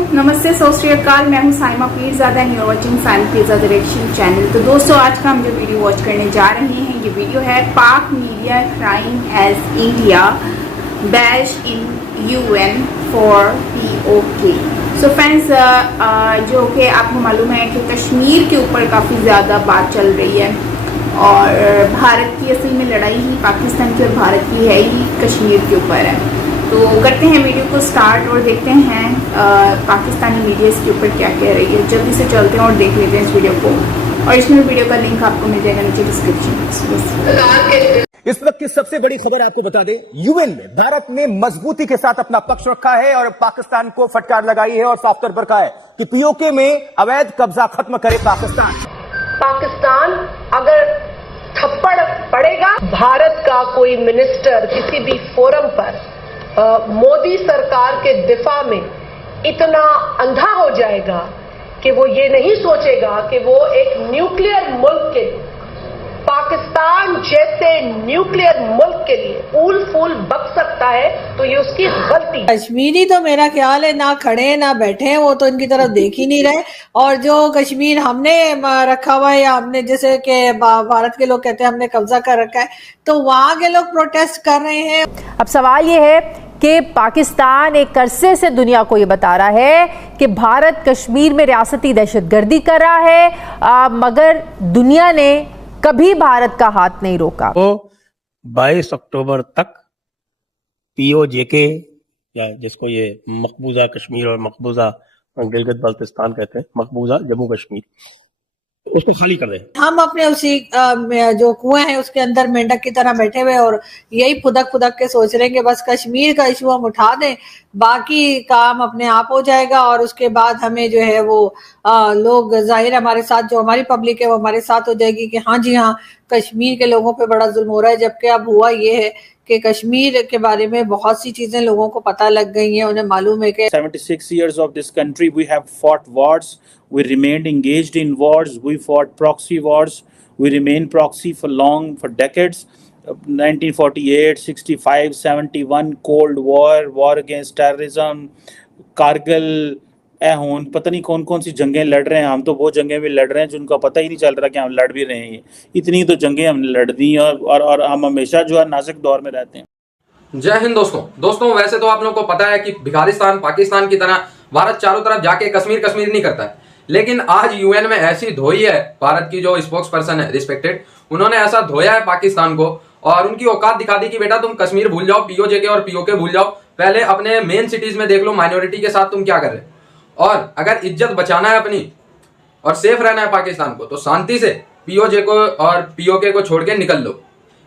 नमस्ते, सत श्री अकाल। मैं हूं Saima Peerzada and you are watching Saima Peerzada direction channel. तो दोस्तों, आज का हम जो वीडियो वॉच करने जा रहे हैं, ये वीडियो है Pak media crime as India bash in UN for PoK. So friends, जो कि आपको मालूम है कि कश्मीर के ऊपर काफ़ी ज़्यादा बात चल रही है और भारत की असल में लड़ाई ही पाकिस्तान की और भारत की है ही कश्मीर के ऊपर है। तो करते हैं वीडियो को स्टार्ट और देखते हैं पाकिस्तानी मीडिया इसके ऊपर क्या कह रही है। जल्दी से चलते हैं और देख लेते हैं इस वीडियो को। ओरिजिनल वीडियो का लिंक आपको मिल जाएगा नीचे डिस्क्रिप्शन। इस वक्त की सबसे बड़ी खबर आपको बता दें, यूएन में भारत ने मजबूती के साथ अपना पक्ष रखा है और पाकिस्तान को फटकार लगाई है और साफ तौर पर कहा है कि पीओके में अवैध कब्जा खत्म करे पाकिस्तान। पाकिस्तान अगर थप्पड़ पड़ेगा, भारत का कोई मिनिस्टर किसी भी फोरम पर मोदी सरकार के दिफा में इतना अंधा हो जाएगा कि वो ये नहीं सोचेगा कि वो एक न्यूक्लियर मुल्क के, पाकिस्तान जैसे न्यूक्लियर मुल्क के लिए ऊल फूल बक सकता है, तो ये उसकी गलती। कश्मीरी तो मेरा ख्याल है ना खड़े हैं ना बैठे हैं, वो तो इनकी तरफ देख ही नहीं रहे। और जो कश्मीर हमने रखा हुआ है या हमने जैसे कि भारत के लोग कहते हैं हमने कब्जा कर रखा है, तो वहां के लोग प्रोटेस्ट कर रहे हैं। अब सवाल ये है कि पाकिस्तान एक अरसे से दुनिया को ये बता रहा है कि भारत कश्मीर में रियासती दहशतगर्दी कर रहा है, मगर दुनिया ने कभी भारत का हाथ नहीं रोका। तो 22 अक्टूबर तक पीओजेके, या जिसको ये मकबूजा कश्मीर और मकबूजा गिलगित बल्तिस्तान कहते हैं, मकबूजा जम्मू कश्मीर, उसको खाली कर दें। हम अपने उसी जो कुएं हैं उसके अंदर मेंढक की तरह बैठे हुए और यही फुदक फुदक के सोच रहे हैं कि बस कश्मीर का इशू हम उठा दें, बाकी काम अपने आप हो जाएगा। और उसके बाद हमें जो है वो लोग जाहिर हमारे साथ, जो हमारी पब्लिक है वो हमारे साथ हो जाएगी कि हाँ जी हाँ, कश्मीर के लोगों पे बड़ा जुल्म हो रहा है। जबकि अब हुआ ये है कि कश्मीर के बारे में बहुत सी चीजें लोगों को पता लग गई हैं, उन्हें मालूम है कि 76 years of this country we have fought wars, we remained engaged in wars, we fought proxy wars, we remained proxy for decades. 1948, 65, 71, Cold War, war against terrorism, Kargil, होन पता नहीं कौन कौन सी जंगें लड़ रहे हैं। हम तो वो जंगें भी लड़ रहे हैं जिनका पता ही नहीं चल रहा कि हम लड़ भी रहे हैं। इतनी तो जंगें हमने लड़ दी और हम हमेशा जो है नाजुक दौर में रहते हैं। जय हिंद दोस्तों, वैसे तो आप लोगों को पता है कि भिखारिस्तान पाकिस्तान की तरह भारत चारों तरफ जाके कश्मीर नहीं करता है, लेकिन आज यूएन में ऐसी धोई है भारत की जो स्पोक्स पर्सन है रिस्पेक्टेड, उन्होंने ऐसा धोया है पाकिस्तान को और उनकी औकात दिखा दी कि बेटा तुम कश्मीर भूल जाओ, पीओजेके और पीओके भूल जाओ, पहले अपने मेन सिटीज में देख लो माइनॉरिटी के साथ तुम क्या कर रहे। और अगर इज्जत बचाना है अपनी और सेफ रहना है पाकिस्तान को, तो शांति से पीओजे को और पीओके को छोड़ के निकल लो।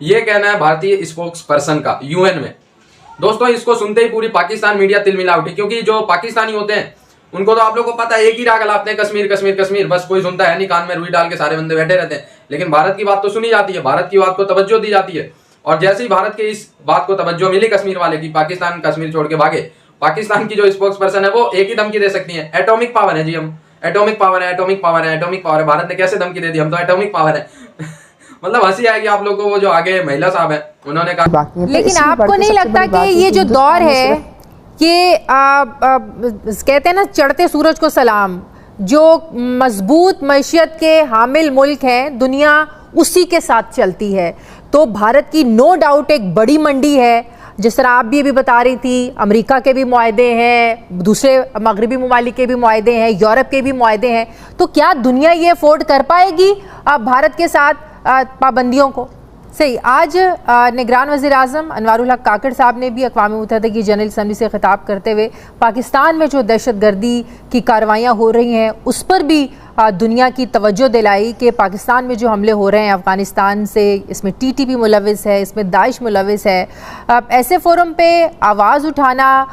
ये कहना है भारतीय स्पोक्स पर्सन का यूएन में। दोस्तों, इसको सुनते ही पूरी पाकिस्तान मीडिया तिलमिला उठी, क्योंकि जो पाकिस्तानी होते हैं उनको तो आप लोगों को पता है, एक ही राग लाते हैं कश्मीर कश्मीर कश्मीर, बस कोई सुनता है नहीं, कान में रुई डाल के सारे बंदे बैठे रहते हैं। लेकिन भारत की बात तो सुनी जाती है, भारत की बात को तवज्जो दी जाती है। और जैसे ही भारत के इस बात को तवज्जो मिली कश्मीर वाले की, पाकिस्तान कश्मीर छोड़ के भागे। पाकिस्तान की जो स्पोक्स पर्सन है वो एक ही धमकी दे सकती है, एटॉमिक पावर है जी, हम एटॉमिक पावर है, एटॉमिक पावर है, एटॉमिक पावर है। भारत ने कैसे धमकी दे दी, हम तो एटॉमिक पावर है। मतलब हंसी आएगी आप लोगों को। वो जो आगे महिला साहब है उन्होंने कहा, लेकिन आपको नहीं लगता कि ये जो दौर है, ये कहते हैं ना चढ़ते सूरज को सलाम, जो मजबूत मैशियत के हामिल मुल्क हैं दुनिया उसी के साथ चलती है। तो भारत की नो डाउट एक बड़ी मंडी है, जिस तरह आप भी अभी बता रही थी, अमेरिका के भी मुआहदे हैं, दूसरे मगरबी ममालिक के भी मुआहदे हैं, यूरोप के भी मुआहदे हैं। तो क्या दुनिया ये अफोर्ड कर पाएगी भारत के साथ पाबंदियों को? सही, आज निगरान वज़ीर आज़म अनवारुल हक काकड़ साहब ने भी अक़वाम मुत्तहिदा की जनरल असम्बली से खिताब करते हुए पाकिस्तान में जो दहशतगर्दी की कार्रवाइयाँ हो रही हैं उस पर भी दुनिया की तवज्जो दिलाई कि पाकिस्तान में जो हमले हो रहे हैं अफ़गानिस्तान से, इसमें टीटीपी मुलविस है, इसमें दाइश मुलविस है। ऐसे फोरम पे आवाज़ उठाना,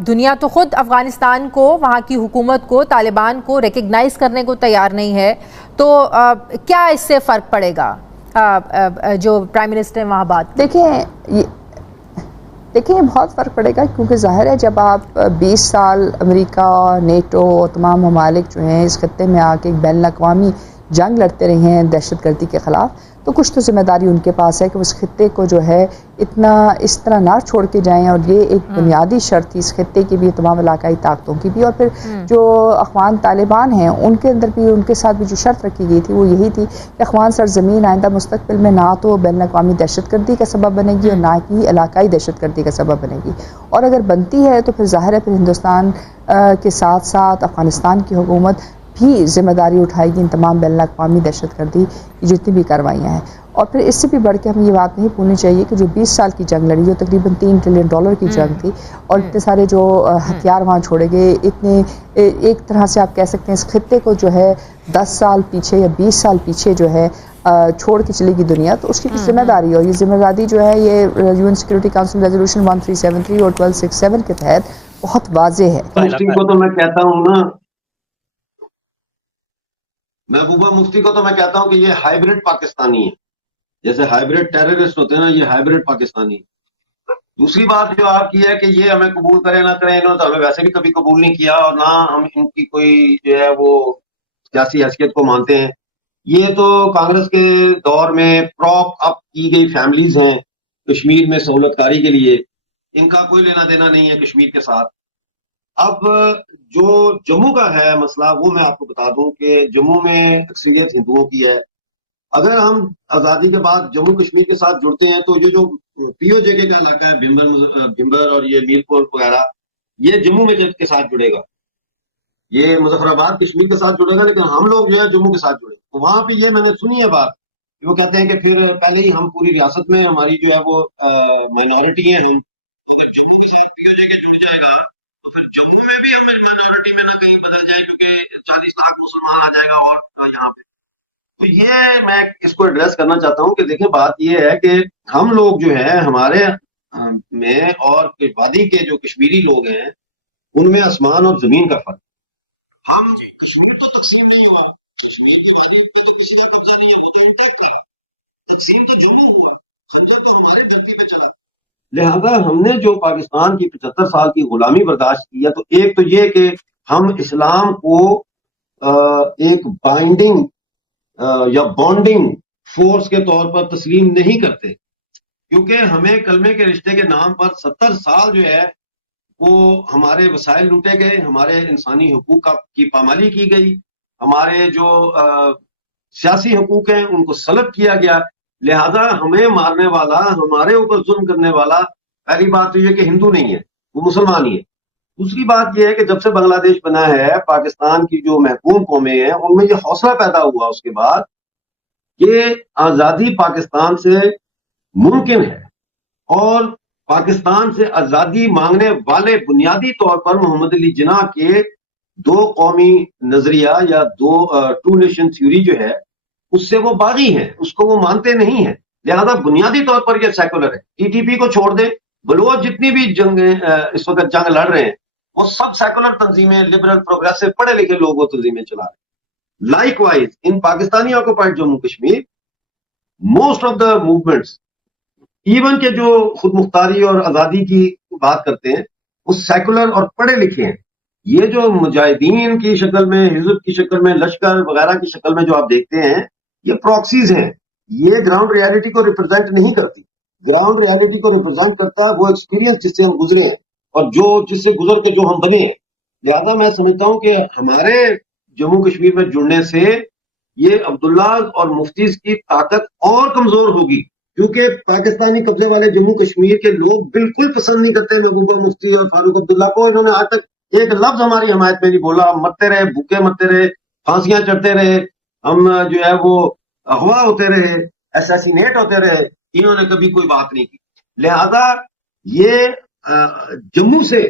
दुनिया तो ख़ुद अफ़गानिस्तान को, वहाँ की हुकूमत को, तालिबान को रिकग्नाइज़ करने को तैयार नहीं है। तो क्या इससे फ़र्क पड़ेगा जो प्राइम मिनिस्टर वहाँ बात? देखिए बहुत फ़र्क पड़ेगा, क्योंकि ज़ाहिर है जब आप 20 साल अमेरिका, नेटो, तमाम ममालिक जो हैं इस खत्ते में आके एक बैनुल-अक़वामी जंग लड़ते रहे हैं दहशतगर्दी के ख़िलाफ़, तो कुछ तो जिम्मेदारी उनके पास है कि उस खित्ते को जो है इतना इस तरह ना छोड़ के जाएं। और ये एक बुनियादी शर्त थी इस खित्ते की भी, तमाम इलाकाई ताकतों की भी, और फिर जो अफ़गान तालिबान हैं उनके अंदर भी, उनके साथ भी जो शर्त रखी गई थी वो यही थी कि अफ़गान सरजमीन आइंदा मुस्तक़बिल में ना तो बैनुल-अक़वामी दहशतगर्दी का सबब बनेगी और ना ही इलाकाई दहशतगर्दी का सबब बनेगी। और अगर बनती है तो फिर ज़ाहिर है फिर हिंदुस्तान के साथ साथ अफ़गानिस्तान की हुकूमत भी जिम्मेदारी उठाएगी इन तमाम बैनुल-अक़वामी दहशतगर्दी की जितनी भी कार्रवाइयाँ हैं। और फिर इससे भी बढ़ के हमें ये बात नहीं भूलनी चाहिए कि जो 20 साल की जंग लड़ी, जो तकरीबन $3 ट्रिलियन की जंग थी, और इतने सारे जो हथियार वहाँ छोड़े गए, इतने एक तरह से आप कह सकते हैं इस खित्ते को जो है 10 साल पीछे या 20 साल पीछे जो है छोड़ के चलेगी दुनिया, तो उसकी जिम्मेदारी, और ये जिम्मेदारी जो है ये UN सिक्योरिटी काउंसिल रेजोल्यूशन 1373 और 1267 के तहत बहुत वाज़ेह है। को तो मैं कहता हूँ ना, महबूबा मुफ्ती को तो मैं कहता हूं कि ये हाइब्रिड पाकिस्तानी है, जैसे हाइब्रिड टेररिस्ट होते हैं ना, ये हाइब्रिड पाकिस्तानी है। दूसरी बात जो आपकी है कि ये हमें कबूल करें ना करें, इन्होंने तो हमें वैसे भी कभी कबूल नहीं किया और ना हम इनकी कोई जो है वो सियासी हैसियत को मानते हैं। ये तो कांग्रेस के दौर में प्रॉप अप की गई फैमिलीज हैं कश्मीर में सहूलतकारी के लिए, इनका कोई लेना देना नहीं है कश्मीर के साथ। अब जो जम्मू का है मसला, वो मैं आपको बता दूं कि जम्मू में अक्सरियत हिंदुओं की है। अगर हम आज़ादी के बाद जम्मू कश्मीर के साथ जुड़ते हैं तो ये जो POJK का इलाका है, भिंबर और ये मीरपुर वगैरह, ये जम्मू में के साथ जुड़ेगा, ये मुजफ्फराबाद कश्मीर के साथ जुड़ेगा, लेकिन हम लोग जो है जम्मू के साथ जुड़े। तो वहां पे ये मैंने सुनी है बात, वो कहते हैं कि फिर पहले ही हम पूरी रियासत में हमारी जो है वो माइनॉरिटी है, हम अगर जम्मू के साथ POJK जुड़ जाएगा तो फिर जम्मू में भी हम माइनॉरिटी में ना कहीं बदल जाए, क्योंकि 40 लाख मुसलमान आ जाएगा और यहाँ पे। तो ये मैं इसको एड्रेस करना चाहता हूँ कि देखिए बात ये है कि हम लोग जो है हमारे में और वादी के जो कश्मीरी लोग हैं उनमें आसमान और जमीन का फर्क। हम कश्मीर तो तकसीम नहीं हुआ, कश्मीर की वादी पे तो किसी का कब्जा नहीं है, वो तो इंटैक्ट था। तकसीम तो जम्मू हुआ, समझे, तो हमारे धरती पे चला। लिहाजा हमने जो पाकिस्तान की 75 साल की गुलामी बर्दाश्त किया, तो एक तो ये कि हम इस्लाम को एक बाइंडिंग या बॉन्डिंग फोर्स के तौर पर तस्लीम नहीं करते, क्योंकि हमें कलमे के रिश्ते के नाम पर 70 साल जो है वो हमारे वसाइल लूटे गए, हमारे इंसानी हुकूक की पामाली की गई, हमारे जो सियासी हुकूक हैं उनको सलब किया गया। लिहाजा हमें मारने वाला, हमारे ऊपर जुल्म करने वाला, पहली बात तो यह कि हिंदू नहीं है, वो मुसलमान ही है। दूसरी बात यह है कि जब से बांग्लादेश बना है, पाकिस्तान की जो महकूम कौमें हैं उनमें यह हौसला पैदा हुआ उसके बाद कि आज़ादी पाकिस्तान से मुमकिन है, और पाकिस्तान से आज़ादी मांगने वाले बुनियादी तौर पर मोहम्मद अली जिन्ना के दो कौमी नजरिया या टू नेशन थ्योरी जो है उससे वो बागी हैं, उसको वो मानते नहीं हैं। लिहाजा बुनियादी तौर पर यह सेकुलर है। TTP को छोड़ दे, बलोच जितनी भी जंग इस वक्त जंग लड़ रहे हैं वो सब सेकुलर तंजीमें, लिबरल प्रोग्रेसिव पढ़े लिखे लोग वो तंजीमें चला रहे हैं। Likewise in Pakistani occupied Jammu Kashmir most of the movements, even के जो खुद मुख्तारी और आजादी की बात करते हैं, वो सेकुलर और पढ़े लिखे हैं। ये जो मुजाहिदीन की शक्ल में, हिज़्ब की शक्ल में, लश्कर वगैरह की शक्ल में जो आप देखते हैं, ये प्रॉक्सीज हैं, ये ग्राउंड रियलिटी को रिप्रेजेंट नहीं करती। ग्राउंड रियलिटी को रिप्रेजेंट करता है वो एक्सपीरियंस जिससे हम गुजरे हैं और जो जिससे गुजर के जो हम बने हैं। लिहाजा मैं समझता हूं कि हमारे जम्मू कश्मीर में जुड़ने से ये अब्दुल्ला और मुफ्तीज की ताकत और कमजोर होगी, क्योंकि पाकिस्तानी कब्जे वाले जम्मू कश्मीर के लोग बिल्कुल पसंद नहीं करते महबूबा मुफ्ती और फारूक अब्दुल्ला को। इन्होंने आज तक एक लफ्ज हमारी हमायत में नहीं बोला। हम मरते रहे, भूखे मरते रहे, फांसियां चढ़ते रहे, हम जो है वो अगवा होते रहे, असैसिनेट होते रहे, इन्होंने कभी कोई बात नहीं की। लिहाजा ये जम्मू से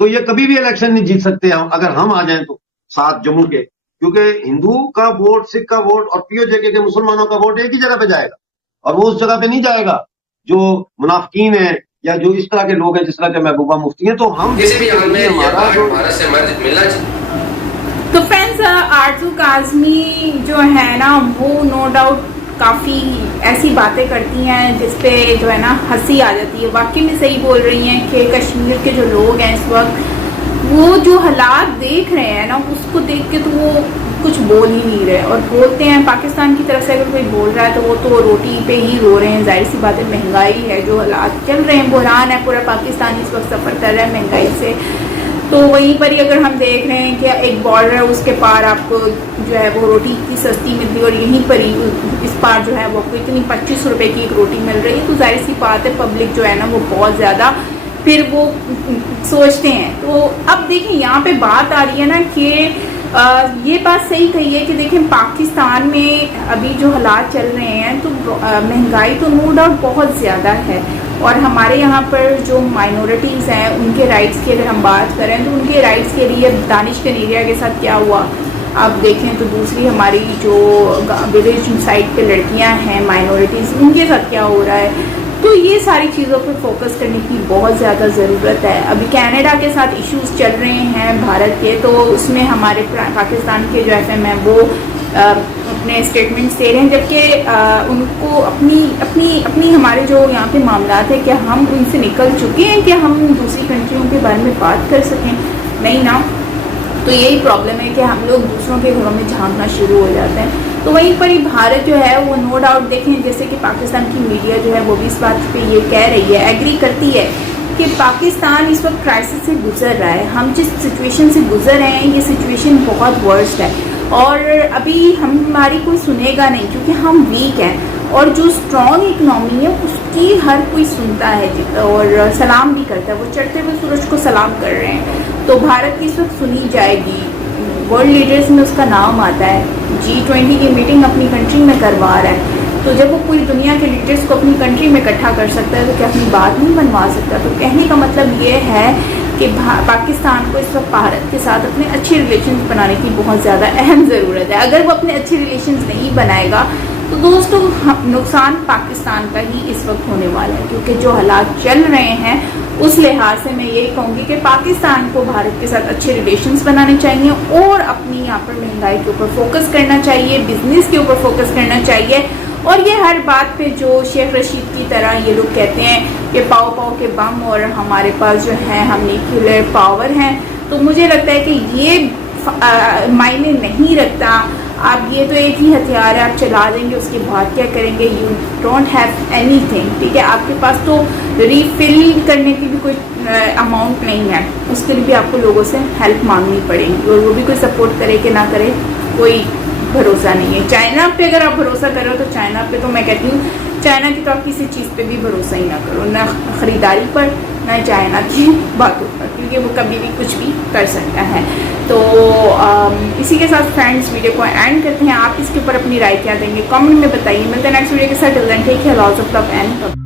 तो ये कभी भी इलेक्शन नहीं जीत सकते हम, अगर हम आ जाएं तो साथ जम्मू के, क्योंकि हिंदू का वोट, सिख का वोट और POJK के मुसलमानों का वोट एक ही जगह पे जाएगा, और वो उस जगह पे नहीं जाएगा जो मुनाफिकीन है या जो इस तरह के लोग हैं जिस तरह के महबूबा मुफ्ती हैं। तो हम किसी भी हाल में हमारा जो भारत से मर्ज मिलना चाहिए। तो फ्रेंड्स, आरजू काज़मी जो है ना, वो नो डाउट काफ़ी ऐसी बातें करती हैं जिसपे जो है ना हंसी आ जाती है। वाकई में सही बोल रही हैं कि कश्मीर के जो लोग हैं इस वक्त वो जो हालात देख रहे हैं ना, उसको देख के तो वो कुछ बोल ही नहीं रहे, और बोलते हैं पाकिस्तान की तरफ से अगर कोई बोल रहा है तो वो तो रोटी पे ही रो रहे हैं। जाहिर सी बात है, महंगाई है, जो हालात चल रहे हैं, बुहरान है, पूरा पाकिस्तान इस वक्त सफ़र कर रहा है महंगाई से। तो वहीं पर ही अगर हम देख रहे हैं कि एक बॉर्डर है, उसके पार आपको जो है वो रोटी इतनी सस्ती मिलती है, और यहीं पर ही इस पार जो है वो आपको इतनी 25 रुपये की एक रोटी मिल रही है। तो जाहिर सी बात है, पब्लिक जो है ना वो बहुत ज़्यादा फिर वो सोचते हैं। तो अब देखिए यहाँ पे बात आ रही है ना कि ये बात सही कही है कि देखें पाकिस्तान में अभी जो हालात चल रहे हैं तो महंगाई तो नो डाउट बहुत ज़्यादा है, और हमारे यहाँ पर जो माइनॉरिटीज़ हैं उनके राइट्स की अगर हम बात करें तो उनके राइट्स के लिए दानिश कनेरिया के साथ क्या हुआ आप देखें, तो दूसरी हमारी जो विलेज साइड पे लड़कियाँ हैं माइनॉरिटीज़, उनके साथ क्या हो रहा है। तो ये सारी चीज़ों पर फोकस करने की बहुत ज़्यादा ज़रूरत है। अभी कनाडा के साथ इश्यूज चल रहे हैं भारत के, तो उसमें हमारे पाकिस्तान के जो FM हैं वो अपने स्टेटमेंट्स दे रहे हैं, जबकि उनको अपनी हमारे जो यहाँ पे मामला है कि हम उनसे निकल चुके हैं कि हम दूसरी कंट्रियों के बारे में बात कर सकें, नहीं ना। तो यही प्रॉब्लम है कि हम लोग दूसरों के घरों में झांकना शुरू हो जाते हैं। तो वहीं पर ही भारत जो है वो नो डाउट देखें, जैसे कि पाकिस्तान की मीडिया जो है वो भी इस बात पे ये कह रही है, एग्री करती है कि पाकिस्तान इस वक्त क्राइसिस से गुजर रहा है। हम जिस सिचुएशन से गुजर रहे हैं ये सिचुएशन बहुत वर्स्ट है, और अभी हमारी कोई सुनेगा नहीं क्योंकि हम वीक हैं, और जो स्ट्रॉन्ग इकनॉमी है उसकी हर कोई सुनता है और सलाम भी करता है। वो चढ़ते हुए सूरज को सलाम कर रहे हैं। तो भारत की इस वक्त सुनी जाएगी, वर्ल्ड लीडर्स में उसका नाम आता है, G20 की मीटिंग अपनी कंट्री में करवा रहा है। तो जब वो पूरी दुनिया के लीडर्स को अपनी कंट्री में इकट्ठा कर सकता है तो क्या अपनी बात नहीं बनवा सकता। तो कहने का मतलब ये है कि पाकिस्तान को इस वक्त भारत के साथ अपने अच्छे रिलेशंस बनाने की बहुत ज़्यादा अहम ज़रूरत है। अगर वो अपने अच्छे रिलेशंस नहीं बनाएगा तो दोस्तों नुकसान पाकिस्तान का ही इस वक्त होने वाला है, क्योंकि जो हालात चल रहे हैं उस लिहाज से मैं यही कहूँगी कि पाकिस्तान को भारत के साथ अच्छे रिलेशंस बनाने चाहिए और अपनी यहाँ पर महंगाई के ऊपर फोकस करना चाहिए, बिजनेस के ऊपर फोकस करना चाहिए। और ये हर बात पे जो शेख रशीद की तरह ये लोग कहते हैं कि पाव पाव के बम और हमारे पास जो है हम न्यूक्लियर पावर हैं, तो मुझे लगता है कि ये मायने नहीं रखता। आप ये तो एक ही हथियार है, आप चला देंगे उसके बाद क्या करेंगे, यू डोंट हैव एनीथिंग, ठीक है। आपके पास तो रीफिल करने की भी कोई अमाउंट नहीं है, उसके लिए भी आपको लोगों से हेल्प मांगनी पड़ेगी, और वो भी कोई सपोर्ट करे कि ना करे कोई भरोसा नहीं है। चाइना पे अगर आप भरोसा करो तो चाइना पे तो मैं कहती हूँ चाइना की तो आप किसी चीज़ पे भी भरोसा ही ना करो, ना ख़रीदारी पर ना चाइना की बातों पर, क्योंकि वो कभी भी कुछ भी कर सकता है। तो इसी के साथ फ्रेंड्स वीडियो को एंड करते हैं। आप इसके ऊपर अपनी राय क्या देंगे कमेंट में बताइए। मिलते हैं नेक्स्ट वीडियो के साथ। Till then take care, lots of love and